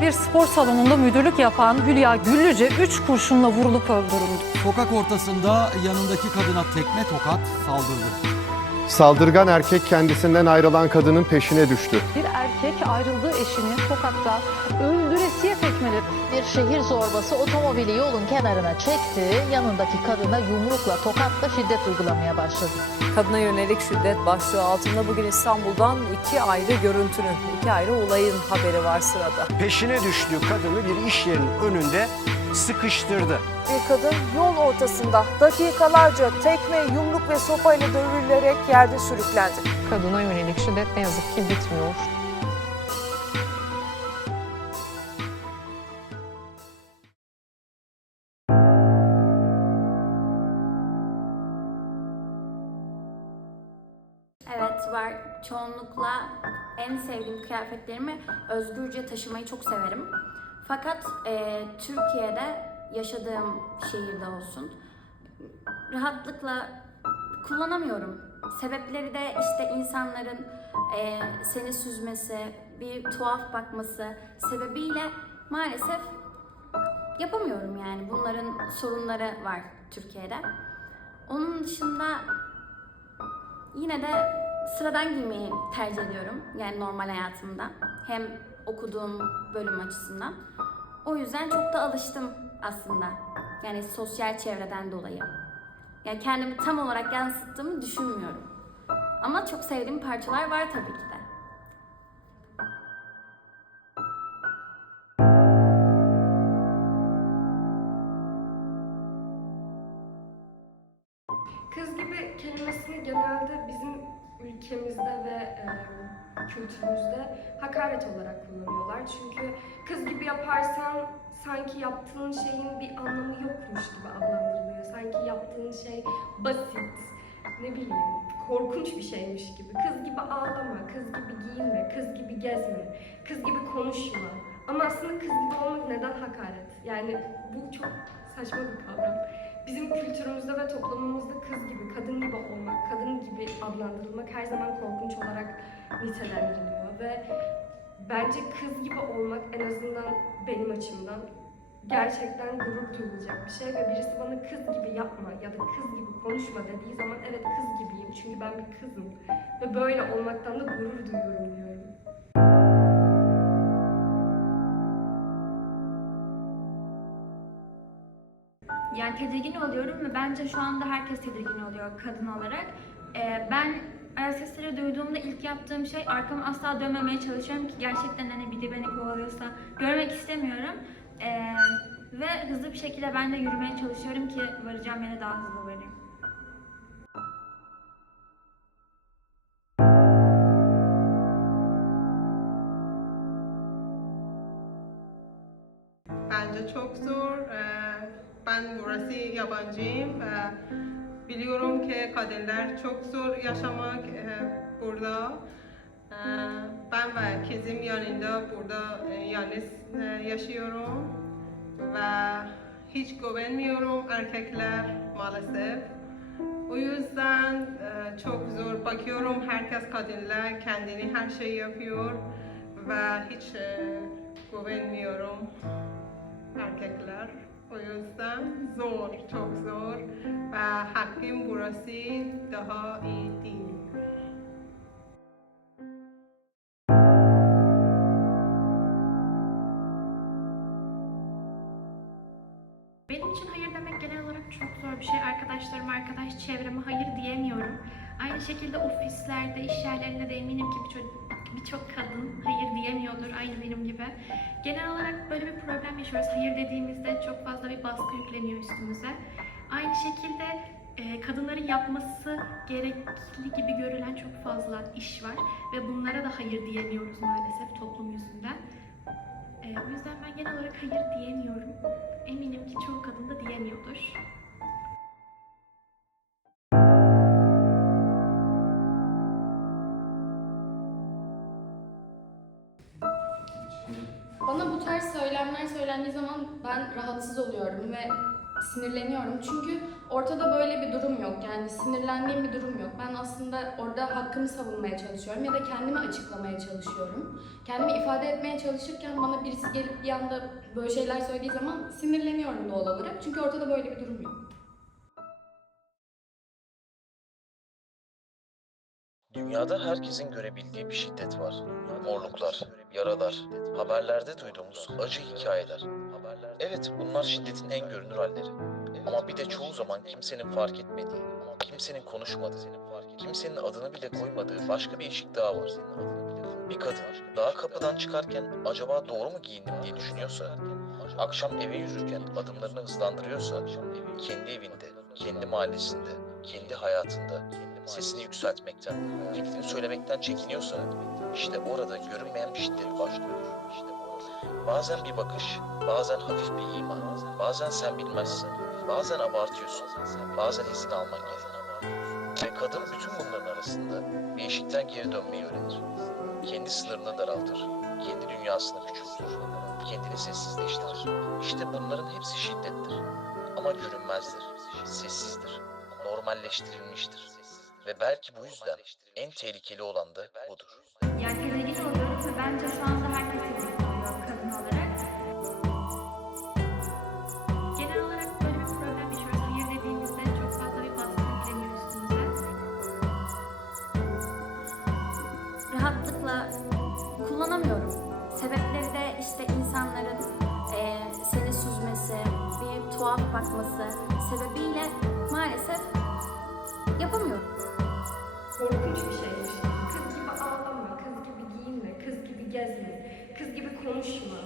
bir spor salonunda müdürlük yapan Hülya Güllüce 3 kurşunla vurulup öldürüldü. Sokak ortasında yanındaki kadına tekme tokat saldırdı. Saldırgan erkek kendisinden ayrılan kadının peşine düştü. Bir erkek ayrıldığı eşini sokakta öldüresiye tekmeledi. Bir şehir zorbası otomobili yolun kenarına çekti, yanındaki kadına yumrukla tokatla şiddet uygulamaya başladı. Kadına yönelik şiddet başlığı altında bugün İstanbul'dan iki ayrı görüntünün, iki ayrı olayın haberi var sırada. peşine düştüğü kadını bir iş yerinin önünde sıkıştırdı. Bir kadın yol ortasında dakikalarca tekme, yumruk ve sopayla dövülerek yerde sürüklendi. kadına yönelik şiddet ne yazık ki bitmiyor. Evet var. Çoğunlukla en sevdiğim kıyafetlerimi özgürce taşımayı çok severim. Fakat e, Türkiye'de yaşadığım şehirde olsun rahatlıkla kullanamıyorum. Sebepleri de işte insanların e, seni süzmesi, bir tuhaf bakması sebebiyle maalesef yapamıyorum yani. Bunların sorunları var Türkiye'de. Onun dışında Yine de sıradan giymeyi tercih ediyorum. Yani normal hayatımda. Hem okuduğum bölüm açısından. O yüzden çok da alıştım aslında. Yani sosyal çevreden dolayı. Yani kendimi tam olarak yansıttığımı düşünmüyorum. Ama çok sevdiğim parçalar var tabii ki de. Kız gibi kelimesini genelde bizim ülkemizde ve e, kültürümüzde hakaret olarak kullanıyorlar. Çünkü kız gibi yaparsan sanki yaptığın şeyin bir anlamı yokmuş gibi adlandırılıyor. Sanki yaptığın şey basit, ne bileyim korkunç bir şeymiş gibi. Kız gibi ağlama, kız gibi giyinme, kız gibi gezme, kız gibi konuşma. Ama aslında kız gibi olmak neden hakaret? Yani bu çok saçma bir kavram. Bizim kültürümüzde ve toplumumuzda kız gibi, kadın gibi olmak, kadın gibi adlandırılmak her zaman korkunç olarak nitelendiriliyor ve bence kız gibi olmak en azından benim açımdan gerçekten gurur duyulacak bir şey ve birisi bana kız gibi yapma ya da kız gibi konuşma dediği zaman evet kız gibiyim çünkü ben bir kızım ve böyle olmaktan da gurur duyuyorum diyorum. Yani tedirgin oluyorum ve bence şu anda herkes tedirgin oluyor kadın olarak. Ee, ben ayak sesleri duyduğumda ilk yaptığım şey arkamı asla dönmemeye çalışıyorum ki gerçekten hani biri beni kovalıyorsa görmek istemiyorum. Ee, ve hızlı bir şekilde ben de yürümeye çalışıyorum ki varacağım yere daha hızlı varayım. Bence çok zor. Ee, Ben burası yabancıyım biliyorum ki kadınlar çok zor yaşamak e, burada. Ee, Ben ve kızım yanında burada e, yalnız e, yaşıyorum ve hiç güvenmiyorum erkekler maalesef. O yüzden e, çok zor bakıyorum herkes kadınlar kendini her şey yapıyor ve hiç e, güvenmiyorum erkekler. O zor, çok zor ve hakim burası daha iyi değil. Benim için hayır demek genel olarak çok zor bir şey. Arkadaşlarım, arkadaş çevreme hayır diyemiyorum. Aynı şekilde ofislerde, iş yerlerinde de eminim ki birçok birçok kadın hayır diyemiyordur aynı benim gibi. Genel olarak böyle bir problem yaşıyoruz. Hayır dediğimizde çok fazla bir baskı yükleniyor üstümüze. Aynı şekilde e, kadınların yapması gerekli gibi görülen çok fazla iş var ve bunlara da hayır diyemiyoruz maalesef toplum yüzünden. E, o yüzden ben genel olarak hayır diyemiyorum. Eminim ki çoğu kadın da diyemiyordur. Söylendiği zaman ben rahatsız oluyorum ve sinirleniyorum. Çünkü ortada böyle bir durum yok. Yani sinirlendiğim bir durum yok. Ben aslında orada hakkımı savunmaya çalışıyorum ya da kendimi açıklamaya çalışıyorum. Kendimi ifade etmeye çalışırken bana birisi gelip bir anda böyle şeyler söylediği zaman sinirleniyorum doğal olarak. Çünkü ortada böyle bir durum yok. Dünyada herkesin görebildiği bir şiddet var. Morluklar, yaralar, haberlerde duyduğumuz acı hikayeler. Evet bunlar şiddetin en görünür halleri. Ama bir de çoğu zaman kimsenin fark etmediği, kimsenin konuşmadığı, kimsenin adını bile koymadığı başka bir eşik daha var. Bir kadın daha kapıdan çıkarken acaba doğru mu giyindim diye düşünüyorsa, akşam eve yürürken adımlarını hızlandırıyorsa, kendi evinde, kendi mahallesinde, kendi hayatında sesini yükseltmekten, fikrini söylemekten çekiniyorsa işte orada görünmeyen bir şiddet başlıyor. İşte. Bazen bir bakış, bazen hafif bir iman, bazen sen bilmezsin, bazen abartıyorsun, bazen izin alman gerekir. Ve kadın bütün bunların arasında bir eşikten geri dönmeyi öğrenir. Kendi sınırını daraltır, kendi dünyasını küçültür, kendini sessizleştirir. İşte bunların hepsi şiddettir. Ama görünmezdir, sessizdir, normalleştirilmiştir. Ve belki bu yüzden en tehlikeli olan da budur. Ya tedirgin oluyorum ve bence şu anda herkes tedirgin oluyor kadın olarak. Genel olarak böyle bir problem yaşıyoruz. Hayır dediğimizde çok fazla bir baskı üstümüze. rahatlıkla kullanamıyorum. Sebepleri de işte insanların eee seni süzmesi, bir tuhaf bakması sebebiyle maalesef bir şeymiş. Kız gibi ağlama, kız gibi giyinme, kız gibi gezme, kız gibi konuşma.